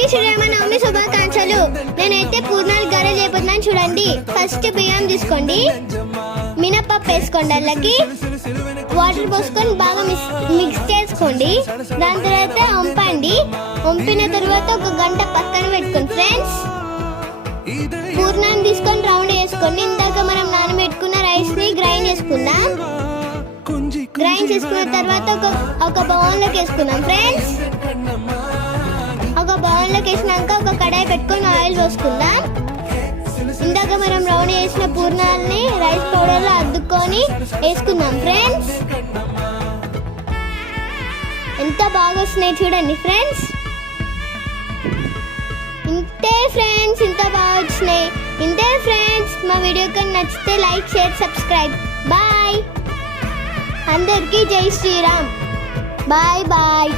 అందరికీ శ్రీరామనవమి శుభాకాంక్షలు. నేనైతే పూర్ణాలు గారెలు చేయబోతున్నాను చూడండి. ఫస్ట్ బియ్యం తీసుకోండి, మినపప్పు వేసుకోండి, అలాగే వాటర్ పోసుకొని బాగా మిక్స్ చేసుకోండి. దాని తర్వాత వంపండి. వంపిన తర్వాత ఒక గంట పక్కన పెట్టుకోండి ఫ్రెండ్స్. పూర్ణాన్ని తీసుకొని రౌండ్ వేసుకోండి. ఇందాక మనం నానబెట్టుకున్న రైస్ ని గ్రైండ్ చేసుకుందాం. గ్రైండ్ చేసుకున్న తర్వాత ఒక బౌల్లోకి వేసుకుందాం ఫ్రెండ్స్. ఒక బౌల్లోకి వేసినాక ఒక కడాయి పెట్టుకొని ఆయిల్ పోసుకుందాం. ఇందాక మనం రౌండ్ వేసిన పూర్ణాలని రైస్ పౌడర్లో అద్దుకొని వేసుకుందాం ఫ్రెండ్స్. ఎంత బాగా వస్తున్నాయి చూడండి ఫ్రెండ్స్. ఇంతే ఫ్రెండ్స్, ఇంత బాగా వచ్చినాయి. ఇంతే ఫ్రెండ్స్, మా వీడియో కానీ నచ్చితే లైక్, షేర్, సబ్స్క్రైబ్. బాయ్. అందరికీ జై శ్రీరామ్. Bye bye.